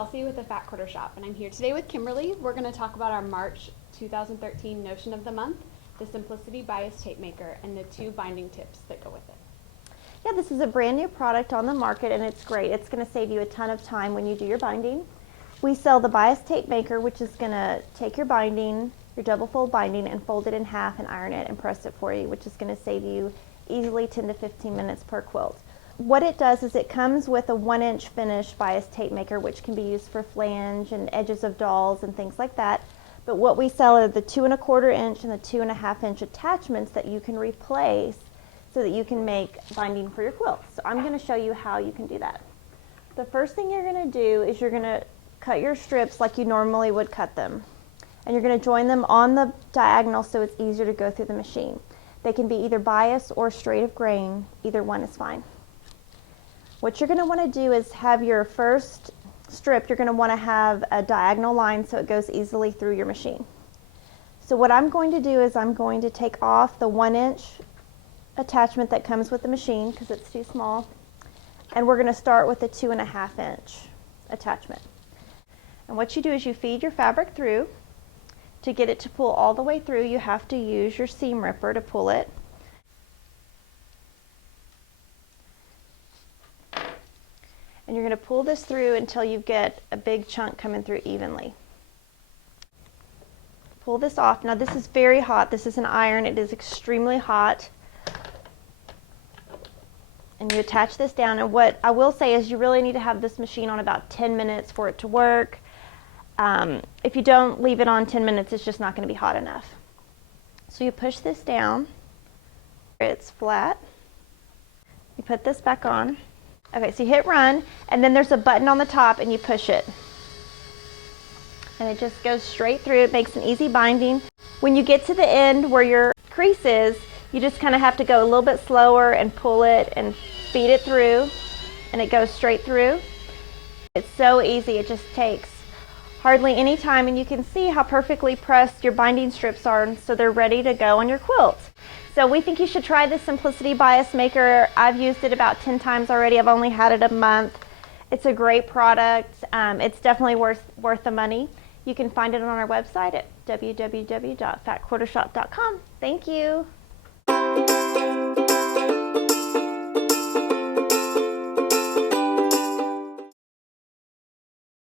Chelsea with the Fat Quarter Shop, and I'm here today with Kimberly. We're going to talk about our March 2013 Notion of the Month, the Simplicity Bias Tape Maker, and the 2 binding tips that go with it. Yeah, this is a brand new product on the market and it's great. It's going to save you a ton of time when you do your binding. We sell the Bias Tape Maker, which is going to take your binding, your double fold binding, and fold it in half and iron it and press it for you, which is going to save you easily 10 to 15 minutes per quilt. What it does is it comes with a 1-inch finish bias tape maker, which can be used for flange and edges of dolls and things like that. But what we sell are the 2 1/4 inch and the 2 1/2 inch attachments that you can replace so that you can make binding for your quilts. So I'm going to show you how you can do that. The first thing you're going to do is you're going to cut your strips like you normally would cut them. And you're going to join them on the diagonal so it's easier to go through the machine. They can be either bias or straight of grain. Either one is fine. What you're going to want to do is have your first strip, you're going to want to have a diagonal line so it goes easily through your machine. So what I'm going to do is I'm going to take off the 1-inch attachment that comes with the machine because it's too small, and we're going to start with the 2 1/2 inch attachment. And what you do is you feed your fabric through. To get it to pull all the way through, you have to use your seam ripper to pull it. And you're going to pull this through until you get a big chunk coming through evenly. Pull this off. Now this is very hot. This is an iron. It is extremely hot. And you attach this down. And what I will say is you really need to have this machine on about 10 minutes for it to work. If you don't leave it on 10 minutes, it's just not going to be hot enough. So you push this down. It's flat. You put this back on. Okay, so you hit run, and then there's a button on the top, and you push it. And it just goes straight through. It makes an easy binding. When you get to the end where your crease is, you just kind of have to go a little bit slower and pull it and feed it through, and it goes straight through. It's so easy. It just takes hardly any time, and you can see how perfectly pressed your binding strips are, so they're ready to go on your quilt. So we think you should try the Simplicity Bias Maker. I've used it about 10 times already. I've only had it a month. It's a great product. It's definitely worth the money. You can find it on our website at www.fatquartershop.com. Thank you.